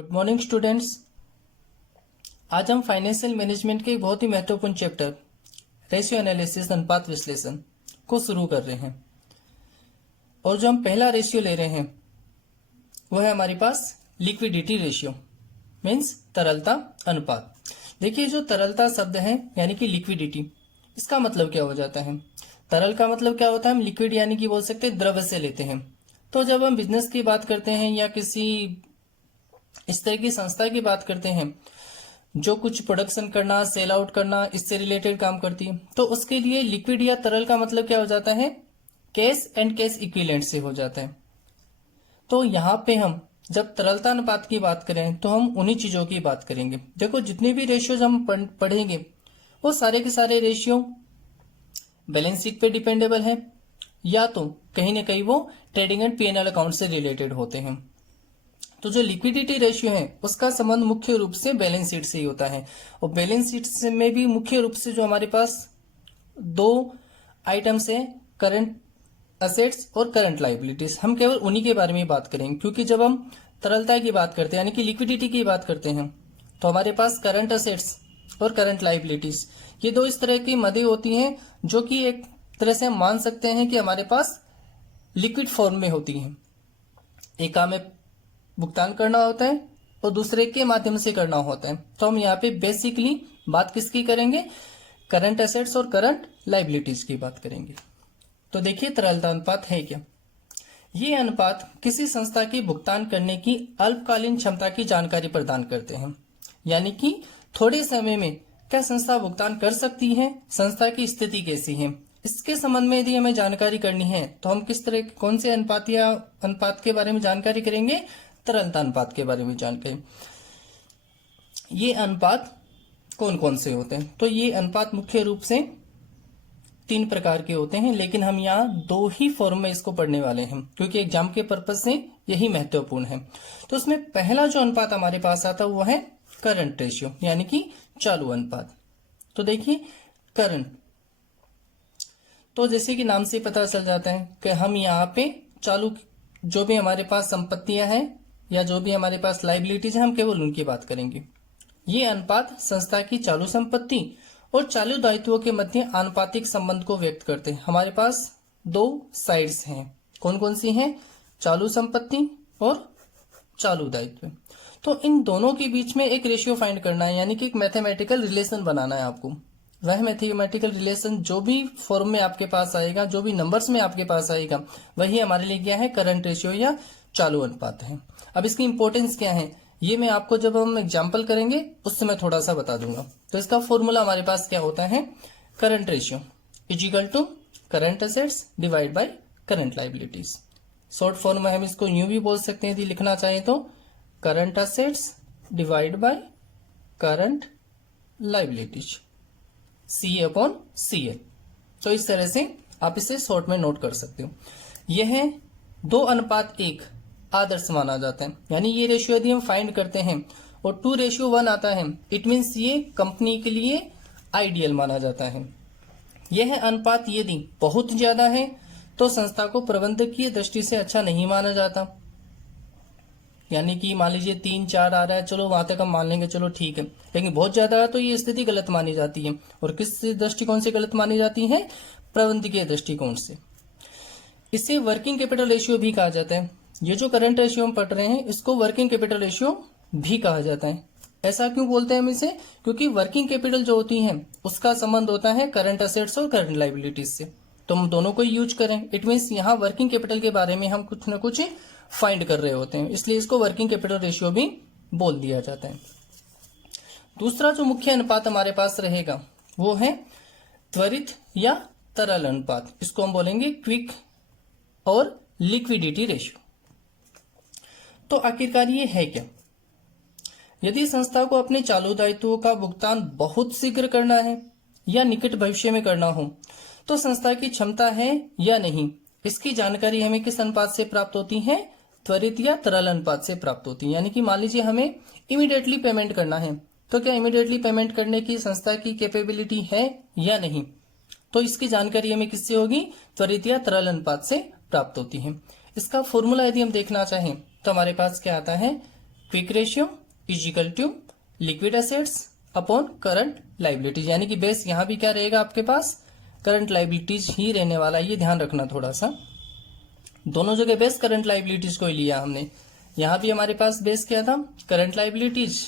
Good morning students. आज हम financial management के एक बहुत ही महत्वपूर्ण चैप्टर रेशियो एनालिसिस अनुपात विश्लेषण को शुरू कर रहे हैं। और जो हम पहला रेशियो ले रहे हैं वो है हमारे पास लिक्विडिटी रेशियो मीन्स तरलता अनुपात। देखिए जो तरलता शब्द है यानी कि लिक्विडिटी, इसका मतलब क्या हो जाता है। तरल का मतलब क्या होता है, हम लिक्विड यानी कि बोल सकते हैं द्रव्य से लेते हैं। तो जब हम बिजनेस की बात करते हैं या किसी इस तरह की संस्था की बात करते हैं जो कुछ प्रोडक्शन करना, सेल आउट करना, इससे रिलेटेड काम करती है, तो उसके लिए लिक्विड या तरल का मतलब क्या हो जाता है, कैश एंड कैश इक्विवेलेंट से हो जाता है। तो यहाँ पे हम जब तरलता अनुपात की बात करें तो हम उन्हीं चीजों की बात करेंगे। देखो जितने भी रेशियोज हम पढ़ेंगे वो सारे के सारे रेशियो बैलेंस शीट पे डिपेंडेबल है या तो कहीं ना कहीं वो ट्रेडिंग एंड पीएनएल अकाउंट से रिलेटेड होते हैं। तो जो लिक्विडिटी रेशियो है उसका संबंध मुख्य रूप से बैलेंस शीट से ही होता है। और बैलेंस शीट में भी मुख्य रूप से जो हमारे पास दो आइटम्स है, करंट असेट्स और करंट लाइबिलिटीज, हम केवल उन्हीं के बारे में बात करेंगे। क्योंकि जब हम तरलता की बात करते हैं यानी कि लिक्विडिटी की बात करते हैं तो हमारे पास करंट असेट्स और करंट लाइबिलिटीज ये दो इस तरह की मदें होती हैं जो कि एक तरह से हम मान सकते हैं कि हमारे पास लिक्विड फॉर्म में होती हैं। एक का में भुगतान करना होता है और दूसरे के माध्यम से करना होता है। तो हम यहाँ पे बेसिकली बात किसकी करेंगे, करंट एसेट्स और करंट लाइबिलिटीज की बात करेंगे। तो देखिए तरलता अनुपात है क्या। ये अनुपात किसी संस्था की भुगतान करने की अल्पकालीन क्षमता की जानकारी प्रदान करते हैं। यानी कि थोड़े समय में क्या संस्था भुगतान कर सकती है, संस्था की स्थिति कैसी है, इसके संबंध में यदि हमें जानकारी करनी है तो हम किस तरह कौन से अनुपात या अनुपात के बारे में जानकारी करेंगे, तरलता अनुपात के बारे में जानकारी। ये अनुपात कौन कौन से होते हैं, तो ये अनुपात मुख्य रूप से 3 प्रकार के होते हैं, लेकिन हम यहाँ 2 ही फॉर्म में इसको पढ़ने वाले हैं क्योंकि एग्जाम के पर्पज से यही महत्वपूर्ण है। तो उसमें पहला जो अनुपात हमारे पास आता है वो है करंट रेशियो यानी कि चालू अनुपात। तो देखिए करंट, तो जैसे कि नाम से पता चल जाता है कि हम यहाँ पे चालू जो भी हमारे पास संपत्तियां हैं या जो भी हमारे पास लाइबिलिटीज है हम केवल उनकी बात करेंगे। ये अनुपात संस्था की चालू संपत्ति और चालू दायित्वों के मध्य आनुपातिक संबंध को व्यक्त करते हैं। हमारे पास 2 साइड्स हैं, कौन कौन सी हैं, चालू संपत्ति और चालू दायित्व। तो इन दोनों के बीच में एक रेशियो फाइंड करना है यानी कि एक मैथमेटिकल रिलेशन बनाना है आपको। वह मैथमेटिकल रिलेशन जो भी फॉर्म में आपके पास आएगा, जो भी नंबर्स में आपके पास आएगा, वही हमारे लिए क्या है, करंट रेशियो या चालू अनुपात है। अब इसकी इंपॉर्टेंस क्या है ये मैं आपको जब हम एग्जांपल करेंगे उस समय थोड़ा सा बता दूंगा। तो इसका फॉर्मूला हमारे पास क्या होता है, current ratio is equal to current assets divide by current liabilities. Short form में हम इसको यूं भी बोल सकते हैं यदि लिखना चाहें तो current assets divide by current liabilities, CA/CL। तो इस तरह से आप इसे शॉर्ट में नोट कर सकते हो। यह 2:1 आदर्श माना जाता है। यानी ये रेशियो यदि हम फाइंड करते हैं और 2:1 आता है, इट मीन्स ये कंपनी के लिए आइडियल माना जाता है। यह अनुपात यदि बहुत ज्यादा है तो संस्था को प्रबंधकीय दृष्टि से अच्छा नहीं माना जाता। यानी कि मान लीजिए 3-4 आ रहा है, चलो वहां तक हम मान लेंगे, चलो ठीक है, लेकिन बहुत ज्यादा है तो ये स्थिति गलत मानी जाती है। और किस दृष्टिकोण से गलत मानी जाती है, प्रबंधकीय दृष्टिकोण से। इसे वर्किंग कैपिटल रेशियो भी कहा जाता है। ये जो करंट रेशियो हम पढ़ रहे हैं इसको वर्किंग कैपिटल रेशियो भी कहा जाता है। ऐसा क्यों बोलते हैं हम इसे, क्योंकि वर्किंग कैपिटल जो होती है उसका संबंध होता है करंट असेट्स और करंट लाइबिलिटीज से। तो हम दोनों को यूज करें, इट मीन्स यहाँ वर्किंग कैपिटल के बारे में हम कुछ न कुछ फाइंड कर रहे होते हैं, इसलिए इसको वर्किंग कैपिटल रेशियो भी बोल दिया जाता है। दूसरा जो मुख्य अनुपात हमारे पास रहेगा वो है त्वरित या तरल अनुपात। इसको हम बोलेंगे क्विक और लिक्विडिटी रेशियो। तो आखिरकार ये है क्या, यदि संस्था को अपने चालू दायित्वों का भुगतान बहुत शीघ्र करना है या निकट भविष्य में करना हो तो संस्था की क्षमता है या नहीं, इसकी जानकारी हमें किस अनुपात से प्राप्त होती है, त्वरित या तरल अनुपात से प्राप्त होती है। यानी कि मान लीजिए हमें इमीडिएटली पेमेंट करना है तो क्या इमीडिएटली पेमेंट करने की संस्था की कैपेबिलिटी है या नहीं, तो इसकी जानकारी हमें किससे होगी, त्वरित या तरल अनुपात से प्राप्त होती है। इसका फॉर्मूला यदि हम देखना चाहें तो हमारे पास क्या आता है, quick ratio is equal to liquid assets upon current liabilities, यानी कि बेस यहां भी क्या रहेगा आपके पास, करंट लाइबिलिटीज ही रहने वाला, ये ध्यान रखना थोड़ा सा। दोनों जगह बेस करंट लाइबिलिटीज को ही लिया हमने, यहां भी हमारे पास बेस क्या था, करंट लाइबिलिटीज,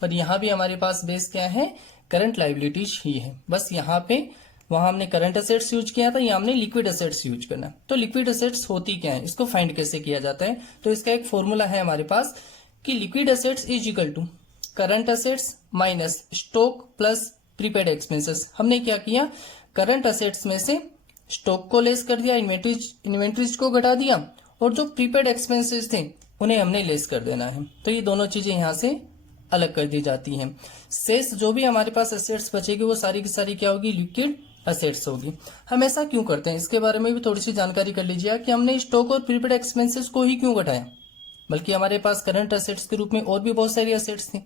पर यहां भी हमारे पास बेस क्या है, करंट लाइबिलिटीज ही है। बस यहां पे वहां हमने करंट एसेट्स यूज किया था, यहां हमने लिक्विड एसेट्स यूज करना। तो लिक्विड एसेट्स होती क्या है, इसको फाइंड कैसे किया जाता है, तो इसका एक फॉर्मूला है हमारे पास कि liquid assets is equal to current assets minus stock plus prepaid expenses. हमने क्या किया, करंट एसेट्स में से स्टॉक को लेस कर दिया, इन्वेंट्रीज को घटा दिया, और जो प्रीपेड एक्सपेंसेस थे उन्हें हमने लेस कर देना है। तो ये दोनों चीजें यहां से अलग कर दी जाती हैं। शेष जो भी हमारे पास एसेट्स बचेगी वो सारी की सारी क्या होगी, लिक्विड एसेट्स होगी। हम ऐसा क्यों करते हैं, इसके बारे में भी थोड़ी सी जानकारी कर लीजिए कि हमने स्टॉक और प्रीपेड एक्सपेंसेस को ही क्यों घटाया, बल्कि हमारे पास करंट एसेट्स के रूप में और भी बहुत सारी एसेट्स थी,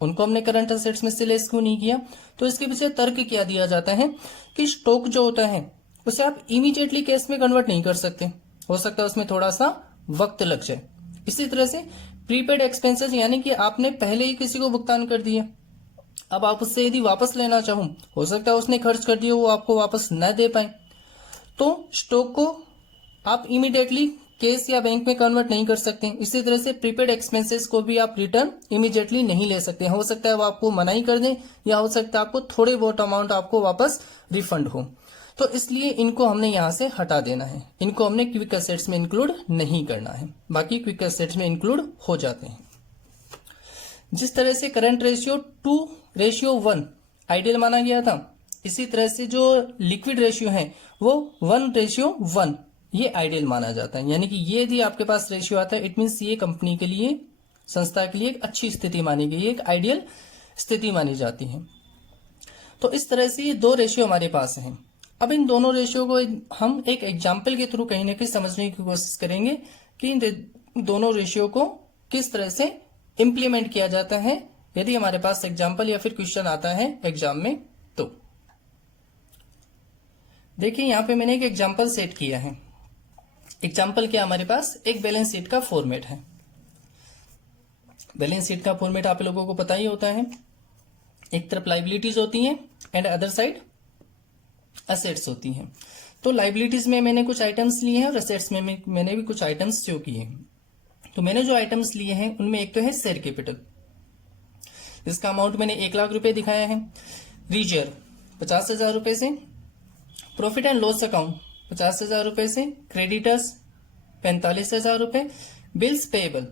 उनको हमने करंट एसेट्स में से लेस क्यों नहीं किया। तो इसके पीछे तर्क क्या दिया जाता है कि स्टॉक जो होता है उसे आप इमीडिएटली कैश में कन्वर्ट नहीं कर सकते, हो सकता है उसमें थोड़ा सा वक्त लग जाए। इसी तरह से प्रीपेड एक्सपेंसेस, यानी कि आपने पहले ही किसी को भुगतान कर दिया, अब आप उससे यदि वापस लेना चाहूं, हो सकता है उसने खर्च कर दिया, वो आपको वापस न दे पाए। तो स्टॉक को आप इमीडिएटली कैश या बैंक में कन्वर्ट नहीं कर सकते। इसी तरह से प्रीपेड एक्सपेंसेस को भी आप रिटर्न इमीडिएटली नहीं ले सकते, हो सकता है वो आपको मनाही कर दें, या हो सकता है आपको थोड़े बहुत अमाउंट आपको वापस रिफंड हो। तो इसलिए इनको हमने यहां से हटा देना है, इनको हमने क्विक एसेट्स में इंक्लूड नहीं करना है, बाकी क्विक एसेट्स में इंक्लूड हो जाते हैं। जिस तरह से करंट रेशियो 2:1 आइडियल माना गया था, इसी तरह से जो लिक्विड रेशियो है वो 1:1 ये आइडियल माना जाता है। यानी कि ये यदि आपके पास रेशियो आता है, इट मीन्स ये कंपनी के लिए, संस्था के लिए एक अच्छी स्थिति मानी गई है, एक आइडियल स्थिति मानी जाती है। तो इस तरह से ये दो रेशियो हमारे पास हैं। अब इन दोनों रेशियो को हम एक एग्जाम्पल के थ्रू कहीं ना कहीं समझने की कोशिश करेंगे कि इन दोनों रेशियो को किस तरह से इंप्लीमेंट किया जाता है, यदि हमारे पास एग्जाम्पल या फिर क्वेश्चन आता है एग्जाम में। तो देखिए यहां पे मैंने एक एग्जाम्पल सेट किया है। एग्जाम्पल क्या, हमारे पास एक बैलेंस शीट का फॉर्मेट है। बैलेंस शीट का फॉर्मेट आप लोगों को पता ही होता है, एक तरफ लाइबिलिटीज होती हैं एंड अदर साइड एसेट्स होती हैं। तो लाइबिलिटीज में मैंने कुछ आइटम्स लिए हैं और एसेट्स में मैंने भी कुछ आइटम्स शो किए हैं। तो मैंने जो आइटम्स लिए हैं उनमें एक तो है शेयर कैपिटल, जिसका अमाउंट मैंने 1 लाख रुपए दिखाया है। रिजर्व 50,000 रुपए से, प्रॉफिट एंड लॉस अकाउंट 50,000 रुपए से, क्रेडिटर्स 45,000 रुपए, बिल्स पेएबल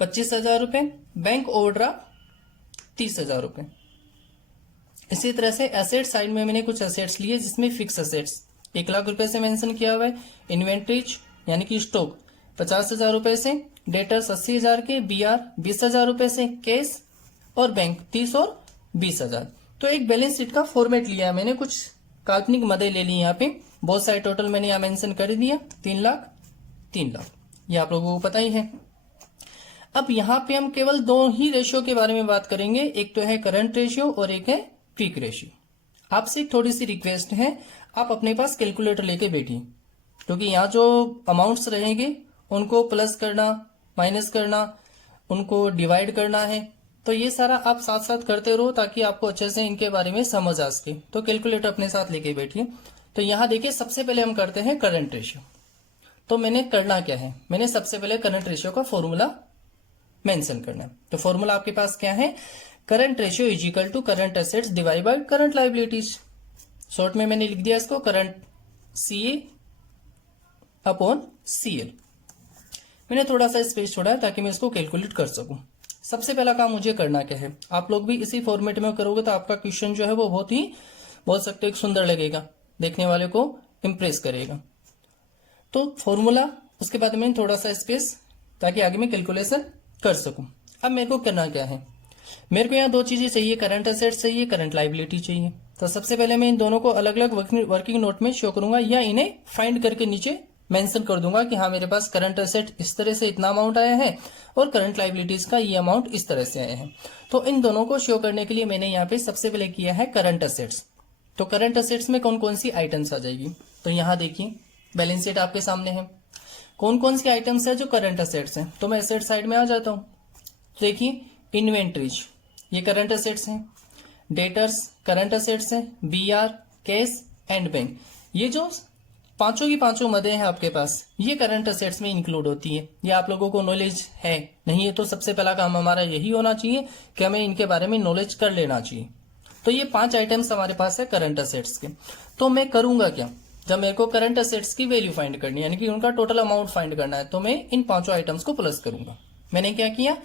25,000 रुपए, बैंक ओवरड्राफ्ट 30,000 रुपए। इसी तरह से एसेट साइड में मैंने कुछ एसेट्स लिए जिसमें फिक्स एसेट्स 1 लाख रुपए से मेंशन किया हुआ है, इन्वेंट्रीज यानी कि स्टॉक 50,000 रुपए से, डेटर्स 80,000 के, बीआर 20,000 रुपए से, कैश और बैंक 30 और 20,000। तो एक बैलेंस शीट का फॉर्मेट लिया है मैंने, कुछ काल्पनिक मदे ले ली यहाँ पे, बहुत सारे टोटल मैंने यहाँ मेंशन कर दिया, 3 लाख 3 लाख, ये आप लोगों को पता ही है। अब यहाँ पे हम केवल दो ही रेशियो के बारे में बात करेंगे, एक तो है करंट रेशियो और एक है क्विक रेशियो। आपसे एक थोड़ी सी रिक्वेस्ट है, आप अपने पास कैलकुलेटर लेके बैठिए, क्योंकि यहाँ जो अमाउंट्स रहेंगे उनको प्लस करना, माइनस करना, उनको डिवाइड करना है, तो ये सारा आप साथ साथ करते रहो ताकि आपको अच्छे से इनके बारे में समझ आ सके। तो कैलकुलेटर अपने साथ लेके बैठिए। तो यहाँ देखिए सबसे पहले हम करते हैं करंट रेशियो। तो मैंने करना क्या है, मैंने सबसे पहले करंट रेशियो का फॉर्मूला मेंशन करना है। तो फॉर्मूला आपके पास क्या है, current ratio is equal to current assets divide by current liabilities. Short में मैंने लिख दिया इसको करंट CA अपॉन CL। मैंने थोड़ा सा स्पेस छोड़ा है ताकि मैं इसको कैलकुलेट कर सकूं। सबसे पहला काम मुझे करना क्या है, आप लोग भी इसी फॉर्मेट में करोगे तो आपका क्वेश्चन जो है वो बहुत ही बोल सकते हो सुंदर लगेगा, देखने वाले को इंप्रेस करेगा। तो फॉर्मूला, उसके बाद मैंने थोड़ा सा स्पेस ताकि आगे मैं कैलकुलेशन कर सकूं। अब मेरे को करना क्या है, मेरे को यहाँ दो चीजें चाहिए, करंट एसेट चाहिए, करंट लाइबिलिटी चाहिए। तो सबसे पहले मैं इन दोनों को अलग अलग वर्किंग नोट में शो करूंगा या इन्हें फाइंड करके नीचे मेंशन कर दूंगा कि हाँ मेरे पास करंट एसेट इस तरह से इतना अमाउंट आया है और करंट लाइबिलिटीज का ये अमाउंट इस तरह से आया है। तो इन दोनों को शो करने के लिए मैंने यहाँ पे सबसे पहले किया है करंट एसेट्स। तो करंट एसेट्स में कौन कौन सी आइटम्स आ जाएगी, तो यहाँ देखिए बैलेंस शीट आपके सामने है, कौन कौन सी आइटम्स है जो करंट एसेट्स हैं। तो मैं एसेट साइड में आ जाता हूँ। तो देखिए इन्वेंट्रीज ये करंट असेट्स हैं, डेटर्स करंट असेट्स हैं, बीआर कैश एंड बैंक, ये जो पांचों की पांचों मदें हैं आपके पास, ये करंट असेट्स में इंक्लूड होती है। ये आप लोगों को नॉलेज है नहीं है, तो सबसे पहला काम हमारा यही होना चाहिए कि हमें इनके बारे में नॉलेज कर लेना चाहिए। तो ये 5 आइटम्स हमारे पास है करंट असेट्स के। तो मैं करूंगा क्या, जब मेरे को करंट असेट्स की वैल्यू फाइंड करनी है, यानी कि उनका टोटल अमाउंट फाइंड करना है, तो मैं इन 5 आइटम्स को प्लस करूंगा। मैंने क्या किया,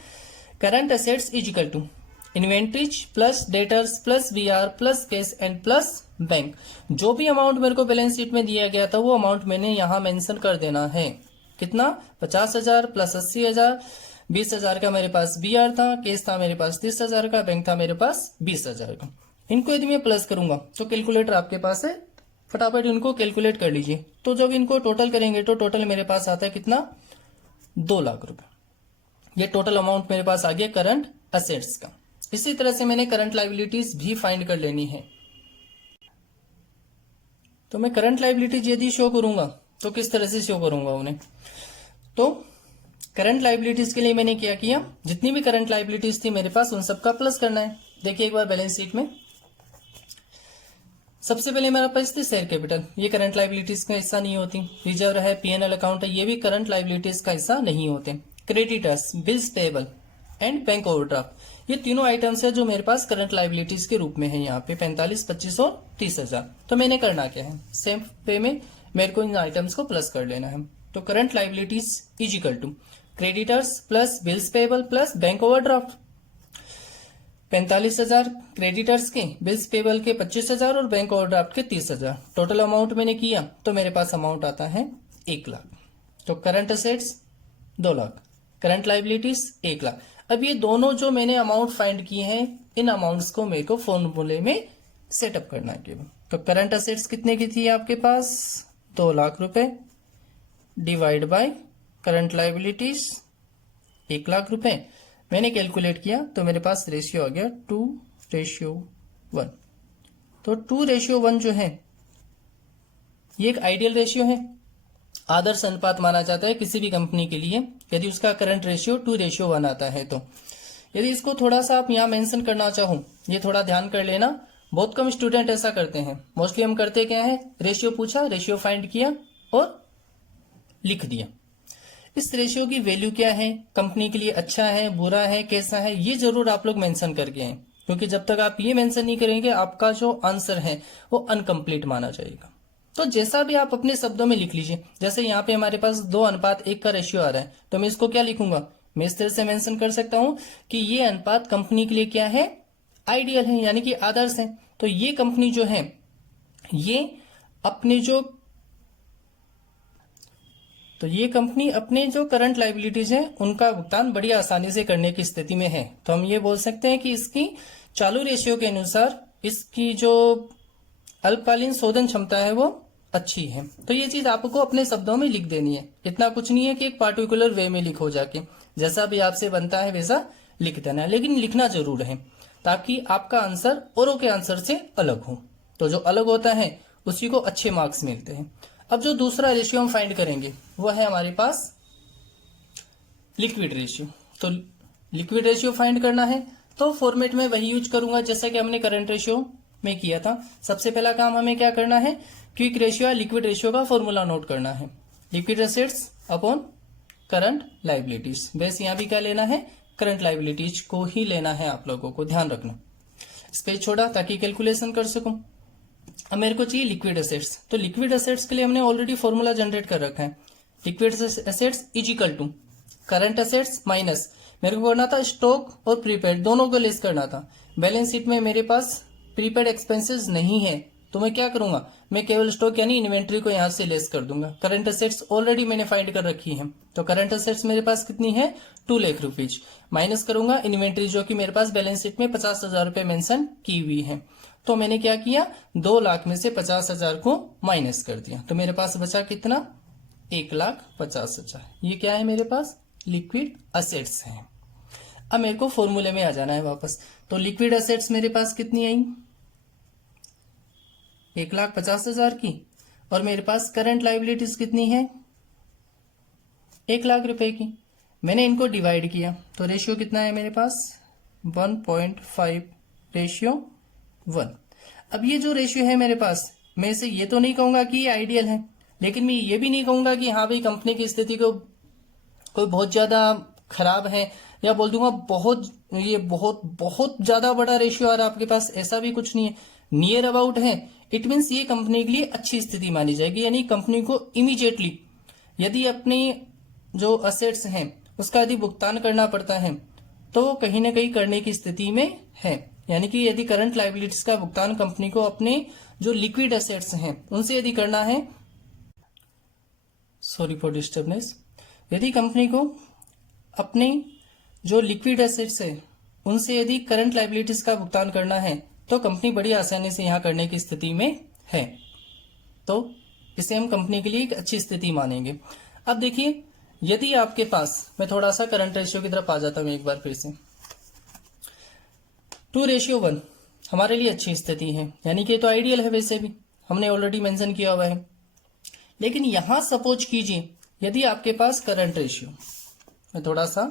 current assets is equal to inventories plus debtors plus BR plus cash and plus bank. जो भी अमाउंट मेरे को बैलेंस शीट में दिया गया था वो अमाउंट मैंने यहां मेंशन कर देना है। कितना, 50,000 प्लस 80,000, 20,000 का मेरे पास बीआर था, कैश था मेरे पास 30,000 का, बैंक था मेरे पास 20,000 का। इनको यदि मैं प्लस करूंगा तो कैलकुलेटर आपके पास है, फटाफट इनको कैलकुलेट कर लीजिए। तो जब इनको टोटल करेंगे तो टोटल मेरे पास आता है कितना, 2 लाख रुपए। ये टोटल अमाउंट मेरे पास आ गया करंट असेट्स का। इसी तरह से मैंने करंट लायबिलिटीज भी फाइंड कर लेनी है। तो मैं करंट लायबिलिटीज यदि शो करूंगा तो किस तरह से शो करूंगा उन्हें, तो करंट लायबिलिटीज के लिए मैंने क्या किया, जितनी भी करंट लायबिलिटीज थी मेरे पास उन सबका प्लस करना है। देखिए एक बार बैलेंस शीट में सबसे पहले मेरे पास थी शेयर कैपिटल, ये करंट लायबिलिटीज का हिस्सा नहीं होती। रिजर्व है, पीएनएल अकाउंट है, ये भी करंट लायबिलिटीज का हिस्सा नहीं होते। Creditors, bills payable and bank overdraft, ये तीनों आइटम्स है जो मेरे पास करंट लायबिलिटीज के रूप में है यहाँ पे 45, 25 और 30,000। तो मैंने करना क्या है, सेम पे में मेरे को इन आइटम्स को प्लस कर लेना है। तो current liabilities is equal to creditors plus bills payable plus bank overdraft. 45,000 creditors के, बिल्स पेबल के 25,000 और बैंक ओवरड्राफ्ट के 30,000। टोटल अमाउंट मैंने किया तो मेरे पास अमाउंट आता है 1 लाख। तो current assets 2 lakh, current liabilities 1 lakh. अब ये दोनों जो मैंने अमाउंट फाइंड किए हैं, इन अमाउंट्स को मेरे को फॉर्मूले में सेटअप करना है केवल। तो करंट असेट्स कितने की थी आपके पास, 2 लाख रुपए, divide by current liabilities 1 lakh रुपए। मैंने कैलकुलेट किया तो मेरे पास रेशियो आ गया 2:1। तो 2:1 जो है ये एक आइडियल रेशियो है, आदर्श अनुपात माना जाता है किसी भी कंपनी के लिए यदि उसका करंट रेशियो 2:1 आता है। तो यदि इसको थोड़ा सा आप यहाँ मेंशन करना चाहूं, ये थोड़ा ध्यान कर लेना, बहुत कम स्टूडेंट ऐसा करते हैं। मोस्टली हम करते क्या है, रेशियो पूछा, रेशियो फाइंड किया और लिख दिया। इस रेशियो की वैल्यू क्या है, कंपनी के लिए अच्छा है, बुरा है, कैसा है, ये जरूर आप लोग मेंशन करके आए, क्योंकि जब तक आप ये मेंशन नहीं करेंगे आपका जो आंसर है वो अनकंप्लीट माना जाएगा। तो जैसा भी आप अपने शब्दों में लिख लीजिए। जैसे यहाँ पे हमारे पास 2:1 का रेशियो आ रहा है, तो मैं इसको क्या लिखूंगा, मैं इस तरह से मेंशन कर सकता हूं कि ये अनुपात कंपनी के लिए क्या है, आइडियल है, यानी कि आदर्श है। तो ये कंपनी जो है ये अपने जो अपने जो करंट लायबिलिटीज है उनका भुगतान बड़ी आसानी से करने की स्थिति में है। तो हम ये बोल सकते हैं कि इसकी चालू रेशियो के अनुसार इसकी जो अल्पकालीन शोधन क्षमता है वो अच्छी है। तो ये चीज आपको अपने शब्दों में लिख देनी है, इतना कुछ नहीं है कि एक पार्टिकुलर वे में लिखो, जाके जैसा भी आपसे बनता है वैसा लिख देना है, लेकिन लिखना जरूर है ताकि आपका आंसर औरों के आंसर से अलग हो। तो जो अलग होता है उसी को अच्छे मार्क्स मिलते हैं। अब जो दूसरा रेशियो हम फाइंड करेंगे वो है हमारे पास लिक्विड रेशियो। तो लिक्विड रेशियो फाइंड करना है तो फॉर्मेट में वही यूज करूंगा जैसा कि हमने करंट रेशियो में किया था। सबसे पहला काम हमें क्या करना है, क्विक रेशियो या लिक्विड रेशियो का फॉर्मूला नोट करना है। Liquid assets upon current liabilities. Base यहाँ भी क्या लेना है, करंट लायबिलिटीज को ही लेना है, आप लोगों को ध्यान रखना। स्पेस छोड़ा ताकि कैलकुलेशन कर सकूं। अब मेरे को चाहिए लिक्विड एसेट्स। तो लिक्विड एसेट्स के लिए हमने ऑलरेडी फॉर्मूला जनरेट कर रखा है। Liquid assets is equal to current assets minus, मेरे को करना था स्टॉक और प्रीपेड दोनों को लेस करना था। बैलेंस शीट में मेरे पास प्रीपेड एक्सपेंसेस नहीं है, तो मैं क्या करूंगा, मैं केवल स्टॉक यानी इन्वेंट्री को यहां से लेस कर दूंगा। करंट एसेट्स ऑलरेडी मैंने फाइंड कर रखी है, तो करंट एसेट्स मेरे पास कितनी है, 2 लाख रुपीज। माइनस करूंगा इन्वेंट्री जो कि मेरे पास बैलेंस शीट में 50,000 रुपए मेंशन की हुई है। तो मैंने क्या किया, 2 लाख में से 50,000 को माइनस कर दिया, तो मेरे पास बचा कितना, 1,50,000। ये क्या है मेरे पास, लिक्विड असेट्स है। अब मेरे को फॉर्मूले में आ जाना है वापस। तो लिक्विड असेट्स मेरे पास कितनी आई, 1,50,000 की, और मेरे पास करंट लायबिलिटीज कितनी है, 1 लाख रुपए की। मैंने इनको डिवाइड किया तो रेशियो कितना है मेरे पास 1.5:1। अब ये जो रेशियो है मेरे पास, मैं इसे ये तो नहीं कहूंगा कि ये आइडियल है, लेकिन मैं ये भी नहीं कहूंगा कि हाँ भाई कंपनी की स्थिति को कोई बहुत ज्यादा खराब है, या बोल दूंगा बहुत बहुत ज्यादा बड़ा रेशियो आ रहा है आपके पास, ऐसा भी कुछ नहीं है, नियर अबाउट है। इट मीन्स ये कंपनी के लिए अच्छी स्थिति मानी जाएगी, यानी कंपनी को इमीडिएटली यदि अपनी जो असेट्स हैं उसका यदि भुगतान करना पड़ता है तो वो कहीं ना कहीं करने की स्थिति में है। यानी कि यदि करंट लायबिलिटीज का भुगतान कंपनी को अपने जो लिक्विड असेट्स हैं उनसे यदि करना है, सॉरी फॉर डिस्टर्बनेस, यदि कंपनी को अपने जो लिक्विड एसेट्स है उनसे यदि करंट लायबिलिटीज का भुगतान करना है तो कंपनी बड़ी आसानी से यहां करने की स्थिति में है, तो इसे हम कंपनी के लिए एक अच्छी स्थिति मानेंगे। अब देखिए, यदि आपके पास, मैं थोड़ा सा करंट रेशियो की तरफ आ जाता हूं एक बार फिर से, 2:1 हमारे लिए अच्छी स्थिति है, यानी कि तो आइडियल है, वैसे भी हमने ऑलरेडी मेंशन किया हुआ है। लेकिन यहां सपोज कीजिए यदि आपके पास करंट रेशियो, मैं थोड़ा सा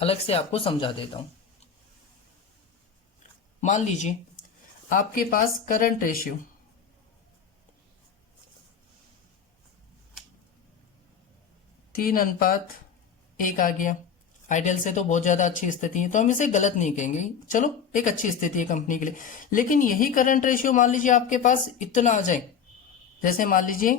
अलग से आपको समझा देता हूं। मान लीजिए आपके पास करंट रेशियो 3:1 आ गया। आइडियल से तो बहुत ज्यादा अच्छी स्थिति है, तो हम इसे गलत नहीं कहेंगे, चलो एक अच्छी स्थिति है कंपनी के लिए। लेकिन यही करंट रेशियो मान लीजिए आपके पास इतना आ जाए, जैसे मान लीजिए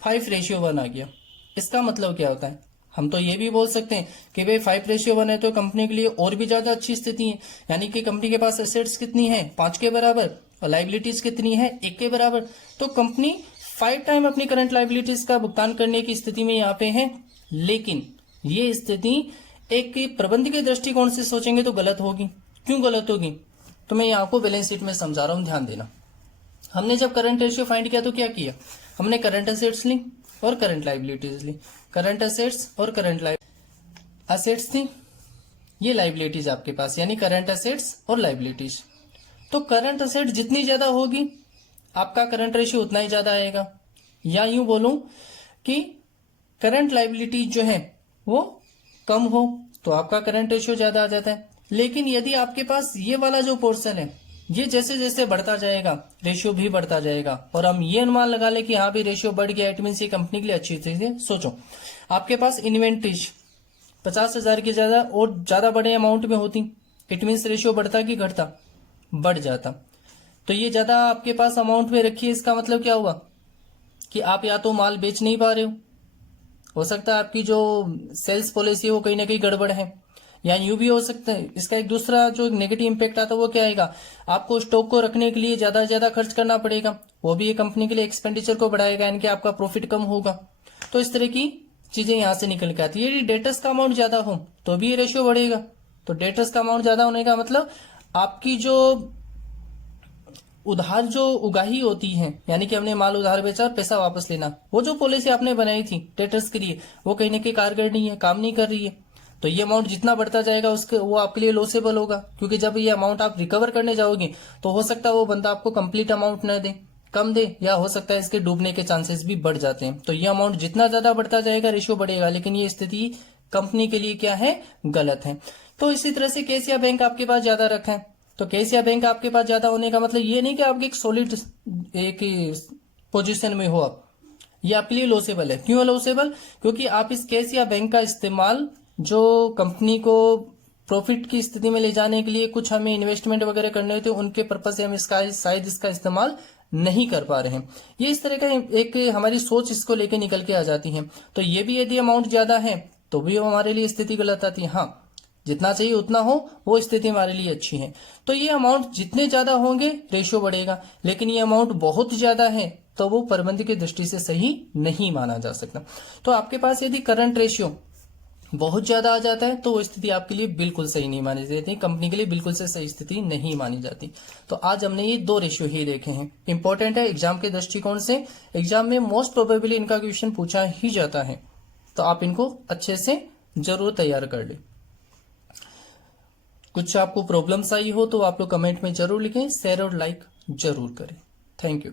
5:1 आ गया। इसका मतलब क्या होता है, हम तो ये भी बोल सकते हैं कि भाई 5:1 है तो कंपनी के लिए और भी ज्यादा अच्छी स्थिति है, यानी कि कंपनी के पास एसेट्स कितनी है 5 के बराबर और लाइबिलिटीज कितनी है 1 के बराबर, तो कंपनी 5 टाइम अपनी करंट लाइबिलिटीज का भुगतान करने की स्थिति में यहाँ पे है। लेकिन ये स्थिति एक प्रबंध के दृष्टिकोण से सोचेंगे तो गलत होगी। क्यों गलत होगी, तो मैं यहाँ आपको बैलेंस शीट में समझा रहा हूँ, ध्यान देना। हमने जब करंट रेशियो फाइंड किया तो क्या किया, हमने करंट एसेट्स ली और करंट लाइबिलिटीज ली। करंट एसेट्स और करंट असेट्स थी, ये लाइबिलिटीज आपके पास, यानी करंट एसेट्स और लाइबिलिटीज। तो करंट एसेट जितनी ज्यादा होगी आपका करंट रेशियो उतना ही ज्यादा आएगा, या यूं बोलूं कि करंट लाइबिलिटी जो है वो कम हो तो आपका करंट रेशियो ज्यादा आ जाता है। लेकिन यदि आपके पास ये वाला जो पोर्शन है ये जैसे जैसे बढ़ता जाएगा रेशियो भी बढ़ता जाएगा, और हम ये अनुमान लगा ले कि हाँ भी रेशियो बढ़ गया, इट मीन्स ये कंपनी के लिए अच्छी चीज है। सोचो आपके पास इन्वेंट्रीज 50,000 की ज्यादा और ज्यादा बड़े अमाउंट में होती, इट मीन्स रेशियो बढ़ता कि घटता, बढ़ जाता। तो ये ज्यादा आपके पास अमाउंट में रखिए, इसका मतलब क्या हुआ कि आप या तो माल बेच नहीं पा रहे हो सकता है आपकी जो सेल्स पॉलिसी है वो कहीं ना कहीं गड़बड़ है, या यूं भी हो सकता है। इसका एक दूसरा जो नेगेटिव इंपैक्ट आता है वो क्या आएगा, आपको स्टॉक को रखने के लिए ज्यादा से ज्यादा खर्च करना पड़ेगा, वो भी ये कंपनी के लिए एक्सपेंडिचर को बढ़ाएगा, यानी कि आपका प्रॉफिट कम होगा। तो इस तरह की चीजें यहां से निकल के आती है। यदि डेटर्स का अमाउंट ज्यादा हो तो भी ये रेशियो बढ़ेगा। तो डेटर्स का अमाउंट ज्यादा होने का मतलब आपकी जो उधार जो उगाही होती है, यानी कि हमने माल उधार बेचा और पैसा वापस लेना, वो जो पॉलिसी आपने बनाई थी डेटर्स के लिए वो कहीं ना कहीं कारगर नहीं है, काम नहीं कर रही है। तो ये अमाउंट जितना बढ़ता जाएगा उसके वो आपके लिए लॉसेबल होगा, क्योंकि जब ये अमाउंट आप रिकवर करने जाओगे तो हो सकता है वो बंदा आपको कंप्लीट अमाउंट न दे, कम दे, या हो सकता है इसके डूबने के चांसेस भी बढ़ जाते हैं। तो ये अमाउंट जितना ज्यादा बढ़ता जाएगा रेशियो बढ़ेगा, लेकिन ये स्थिति कंपनी के लिए क्या है, गलत है। तो इसी तरह से केसिया बैंक आपके पास ज्यादा रखा है, तो केसिया बैंक आपके पास ज्यादा होने का मतलब ये नहीं कि आपके एक सॉलिड एक पोजीशन में हो आप, ये आपके लिए लॉसेबल है। क्यों लॉसेबल, क्योंकि आप इस केसिया बैंक का इस्तेमाल जो कंपनी को प्रॉफिट की स्थिति में ले जाने के लिए कुछ हमें इन्वेस्टमेंट वगैरह करने होते हैं, उनके पर्पज से हम इसका शायद इसका इस्तेमाल नहीं कर पा रहे हैं। ये इस तरह का एक हमारी सोच इसको लेके निकल के आ जाती है। तो ये भी यदि अमाउंट ज्यादा है तो भी हमारे लिए स्थिति गलत आती है। हाँ, जितना चाहिए उतना हो वो स्थिति हमारे लिए अच्छी है। तो ये अमाउंट जितने ज्यादा होंगे रेशियो बढ़ेगा, लेकिन ये अमाउंट बहुत ज्यादा है तो वो प्रबंध की दृष्टि से सही नहीं माना जा सकता। तो आपके पास यदि करंट रेशियो बहुत ज्यादा आ जाता है तो वो स्थिति आपके लिए बिल्कुल सही नहीं मानी जाती, कंपनी के लिए बिल्कुल से सही स्थिति नहीं मानी जाती। तो आज हमने ये 2 रेशियो ही देखे हैं, इंपॉर्टेंट है एग्जाम के दृष्टिकोण से। एग्जाम में मोस्ट प्रोबेबली इनका क्वेश्चन पूछा ही जाता है, तो आप इनको अच्छे से जरूर तैयार कर ले। कुछ आपको प्रॉब्लम्स आई हो तो आप लोग कमेंट में जरूर लिखें, शेयर और लाइक जरूर करें। Thank you.